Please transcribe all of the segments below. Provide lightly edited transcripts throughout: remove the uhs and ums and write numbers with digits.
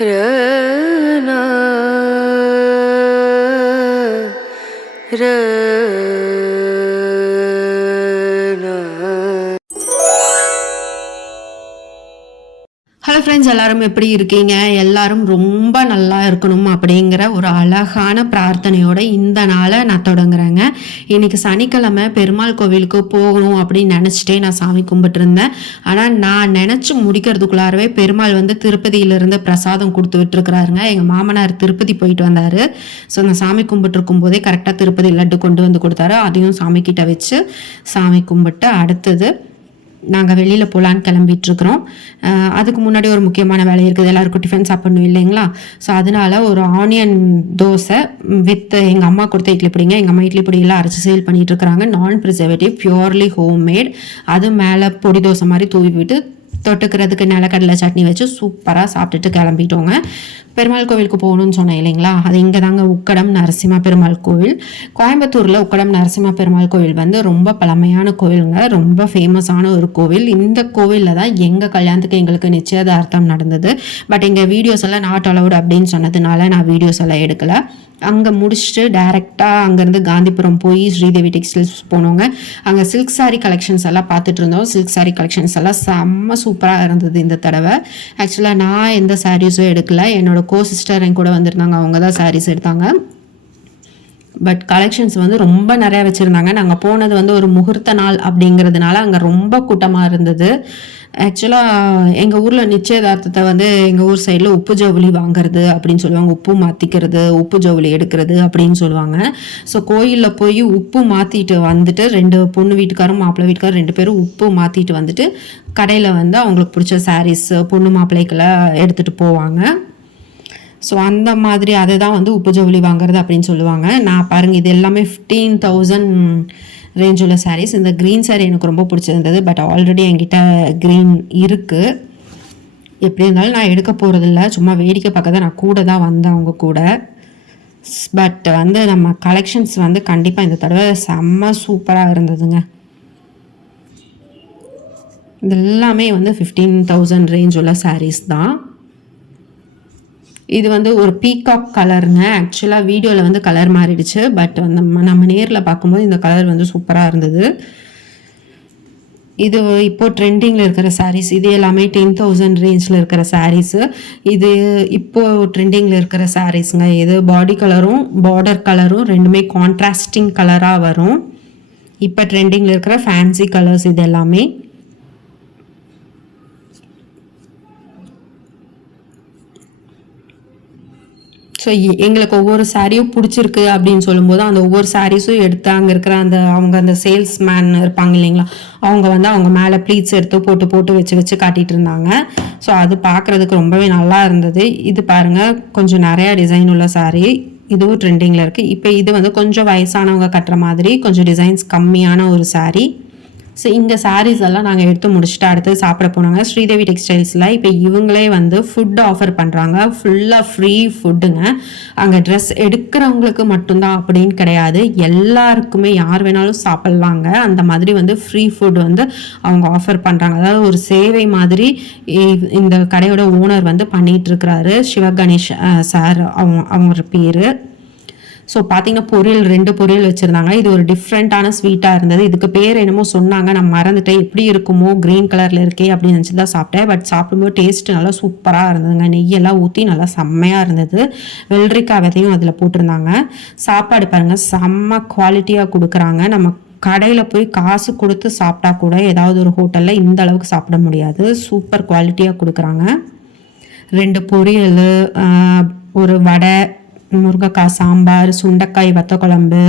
ரனா hello friends, எல்லாரும் எப்படி இருக்கீங்க? எல்லாரும் ரொம்ப நல்லா இருக்கணும் அப்படிங்கிற ஒரு அழகான பிரார்த்தனையோட இந்த நாளை நான் தொடங்குறேங்க. இன்னைக்கு சனிக்கிழமை பெருமாள் கோவிலுக்கு போகணும் அப்படின்னு நினச்சிட்டே நான் சாமி கும்பிட்டு இருந்தேன். ஆனால் நான் நினச்சி முடிக்கிறதுக்குள்ளாரவே பெருமாள் வந்து திருப்பதியிலிருந்து பிரசாதம் கொடுத்து விட்டுருக்குறாருங்க. எங்கள் மாமனார் திருப்பதி போயிட்டு வந்தார். ஸோ நான் சாமி கும்பிட்டு இருக்கும் போதே கரெக்டாக திருப்பதி லட்டு கொண்டு வந்து கொடுத்தாரு. அதையும் சாமி கிட்ட வச்சு சாமி கும்பிட்டு அடுத்தது நாங்கள் வெளியில் போகலான்னு கிளம்பிட்டுருக்குறோம். அதுக்கு முன்னாடி ஒரு முக்கியமான வேலை இருக்குது, எல்லாருக்கும் டிஃபன் சாப்பிடணும் இல்லைங்களா? ஸோ அதனால ஒரு ஆனியன் தோசை வித் எங்கள் அம்மா கொடுத்த இட்லி பொடிங்க. எங்கள் அம்மா இட்லி பொடியெல்லாம் அரைச்சி சேல் பண்ணிகிட்டு இருக்கிறாங்க. நான் ப்ரிசர்வேட்டிவ், பியூர்லி ஹோம்மேட். அது மேலே பொடி தோசை மாதிரி தூவி விட்டு தொட்டுக்கிறதுக்கு நிலக்கடலை சட்னி வச்சு சூப்பராக சாப்பிட்டுட்டு கிளம்பிட்டோங்க. பெருமாள் கோவிலுக்கு போகணும்னு சொன்னேன் இல்லைங்களா? அது இங்கே தாங்க, உக்கடம் நரசிம்ம பெருமாள் கோவில். கோயம்புத்தூரில் உக்கடம் நரசிம்ம பெருமாள் கோவில் வந்து ரொம்ப பழமையான கோவிலுங்க, ரொம்ப ஃபேமஸான ஒரு கோவில். இந்த கோவிலில் தான் எங்கள் கல்யாணத்துக்கு எங்களுக்கு நிச்சயதார்த்தம் நடந்தது. பட் எங்கள் வீடியோஸ் எல்லாம் நாட் அலவுட் அப்படின்னு சொன்னதுனால நான் வீடியோஸ் எல்லாம் எடுக்கலை. அங்கே முடிச்சுட்டு டேரெக்டாக அங்கேருந்து காந்திபுரம் போய் ஸ்ரீதேவி டெக்ஸ்டைல்ஸ் போனோங்க. அங்கே சில்க் சாரீ கலெக்ஷன்ஸ் எல்லாம் பார்த்துட்டு இருந்தோம். சில்க் சாரீ கலெக்ஷன்ஸ் எல்லாம் செம்ம சூப்பராக இருந்தது இந்த தடவை. ஆக்சுவலாக நான் எந்த சாரீஸும் எடுக்கலை, என்னோட சிஸ்டர் என் கூட வந்திருந்தாங்க, அவங்க தான் சாரீஸ் எடுத்தாங்க. பட் கலெக்ஷன்ஸ் வந்து ரொம்ப நிறையா வச்சுருந்தாங்க. நாங்கள் போனது வந்து ஒரு முகூர்த்த நாள் அப்படிங்கிறதுனால அங்கே ரொம்ப கூட்டமாக இருந்தது. ஆக்சுவலாக எங்கள் ஊரில் நிச்சயதார்த்தத்தை வந்து எங்கள் ஊர் சைடில் உப்பு ஜவுளி வாங்குறது அப்படின்னு சொல்லுவாங்க, உப்பு மாற்றிக்கிறது, உப்பு ஜவுளி எடுக்கிறது அப்படின்னு சொல்லுவாங்க. ஸோ கோயிலில் போய் உப்பு மாற்றிட்டு வந்துட்டு 2 பொண்ணு வீட்டுக்காரும் மாப்பிள்ளை வீட்டுக்காரும் 2 பேரும் உப்பு மாற்றிட்டு வந்துட்டு கடையில் வந்து அவங்களுக்கு பிடிச்ச சாரீஸ் பொண்ணு மாப்பிள்ளைக்கெல்லாம் எடுத்துகிட்டு போவாங்க. ஸோ அந்த மாதிரி அதை தான் வந்து உப்பு ஜவுளி வாங்குறது அப்படின்னு சொல்லுவாங்க. நான் பாருங்கள், இது எல்லாமே 15,000 ரேஞ்ச் உள்ள சாரீஸ். இந்த க்ரீன் சாரீ எனக்கு ரொம்ப பிடிச்சிருந்தது. பட் ஆல்ரெடி என்கிட்ட க்ரீன் இருக்குது. எப்படி இருந்தாலும் நான் எடுக்க போகிறதில்ல, சும்மா வேடிக்கை பார்க்க தான் நான் கூட தான் வந்தேன் அவங்க கூட. பட் வந்து நம்ம கலெக்ஷன்ஸ் வந்து கண்டிப்பாக இந்த தடவை செம்ம சூப்பராக இருந்ததுங்க. இது எல்லாமே வந்து 15,000 ரேஞ்ச் உள்ள சாரீஸ் தான். இது வந்து ஒரு பீகாக் கலருங்க. ஆக்சுவலாக வீடியோவில் வந்து கலர் மாறிடுச்சு, பட் நம்ம நேரில் பார்க்கும்போது இந்த கலர் வந்து சூப்பராக இருந்தது. இது இப்போது ட்ரெண்டிங்கில் இருக்கிற சாரீஸ். இது எல்லாமே 10,000 ரேஞ்சில் இருக்கிற சாரீஸு. இது இப்போது ட்ரெண்டிங்கில் இருக்கிற சாரீஸுங்க. இது பாடி கலரும் பார்டர் கலரும் ரெண்டுமே கான்ட்ராஸ்டிங் கலராக வரும். இப்போ ட்ரெண்டிங்கில் இருக்கிற ஃபேன்சி கலர்ஸ் இது எல்லாமே. ஸோ எங்களுக்கு ஒவ்வொரு சாரியும் பிடிச்சிருக்கு அப்படின்னு சொல்லும்போது அந்த ஒவ்வொரு சாரீஸும் எடுத்து அங்கே இருக்கிற அவங்க அந்த சேல்ஸ்மேன் இருப்பாங்க இல்லைங்களா, அவங்க வந்து அவங்க மேலே ப்ளீட்ஸ் எடுத்து போட்டு வச்சு காட்டிகிட்டு இருந்தாங்க. ஸோ அது பார்க்குறதுக்கு ரொம்பவே நல்லா இருந்தது. இது பாருங்கள், கொஞ்சம் நிறையா டிசைன் உள்ள சாரீ, இதுவும் ட்ரெண்டிங்கில் இருக்குது. இப்போ இது வந்து கொஞ்சம் வயசானவங்க கட்டுற மாதிரி கொஞ்சம் டிசைன்ஸ் கம்மியான ஒரு சாரீ. ஸோ இங்கே சாரீஸ் எல்லாம் நாங்கள் எடுத்து முடிச்சுட்டு அடுத்து சாப்பிட போனாங்க ஸ்ரீதேவி டெக்ஸ்டைல்ஸில். இப்போ இவங்களே வந்து ஃபுட் ஆஃபர் பண்ணுறாங்க, ஃபுல்லாக ஃப்ரீ ஃபுட்டுங்க. அங்கே ட்ரெஸ் எடுக்கிறவங்களுக்கு மட்டும்தான் அப்படின்னு கிடையாது, எல்லாருக்குமே யார் வேணாலும் சாப்பிட்லாங்க. அந்த மாதிரி வந்து ஃப்ரீ ஃபுட் வந்து அவங்க ஆஃபர் பண்ணுறாங்க. அதாவது ஒரு சேவை மாதிரி இந்த கடையோட ஓனர் வந்து பண்ணிகிட்ருக்கிறாரு, சிவகணேஷ் சார் அவங்க பேர். ஸோ பார்த்தீங்கன்னா பொரியல் 2 பொரியல் வச்சுருந்தாங்க. இது ஒரு டிஃப்ரெண்ட்டான ஸ்வீட்டாக இருந்தது. இதுக்கு பேர் என்னமோ சொன்னாங்க, நான் மறந்துட்டேன். எப்படி இருக்குமோ க்ரீன் கலரில் இருக்கே அப்படின்னு நினச்சி தான் சாப்பிட்டேன். பட் சாப்பிடும்போது டேஸ்ட்டு நல்லா சூப்பராக இருந்ததுங்க. நெய்யெல்லாம் ஊற்றி நல்லா செம்மையாக இருந்தது. வெள்ளரிக்காய் விதையும் அதில் போட்டிருந்தாங்க. சாப்பாடு பாருங்கள், செம்ம குவாலிட்டியாக கொடுக்குறாங்க. நம்ம கடையில் போய் காசு கொடுத்து சாப்பிட்டா கூட ஏதாவது ஒரு ஹோட்டலில் இந்த அளவுக்கு சாப்பிட முடியாது. சூப்பர் குவாலிட்டியாக கொடுக்குறாங்க. 2 பொரியல், ஒரு வடை, முருங்கைக்காய் சாம்பார், சுண்டைக்காய் வத்த குழம்பு,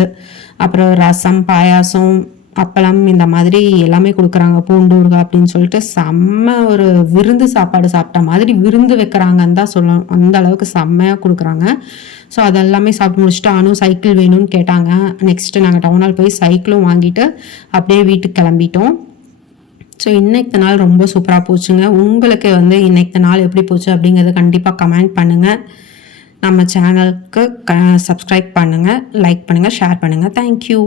அப்புறம் ரசம், பாயாசம், அப்பளம், இந்த மாதிரி எல்லாமே கொடுக்குறாங்க. பூண்டூறுகாய் அப்படின்னு சொல்லிட்டு செம்ம ஒரு விருந்து சாப்பாடு சாப்பிட்ட மாதிரி விருந்து வைக்கிறாங்கன்னு தான் சொல்லணும். அந்த அளவுக்கு செம்மையாக கொடுக்குறாங்க. ஸோ அதெல்லாமே சாப்பிட்டு முடிச்சுட்டு அனு சைக்கிள் வேணும்னு கேட்டாங்க. நெக்ஸ்ட்டு நாங்கள் டவுனால் போய் சைக்கிளும் வாங்கிட்டு அப்படியே வீட்டுக்கு கிளம்பிட்டோம். ஸோ இன்னைக்கு நாள் ரொம்ப சூப்பராக போச்சுங்க. உங்களுக்கு வந்து இன்னைக்கு நாள் எப்படி போச்சு அப்படிங்கிறத கண்டிப்பாக கமெண்ட் பண்ணுங்கள். நம்ம சேனலுக்கு சப்ஸ்கிரைப் பண்ணுங்கள், லைக் பண்ணுங்கள், ஷேர் பண்ணுங்கள். தேங்க்யூ.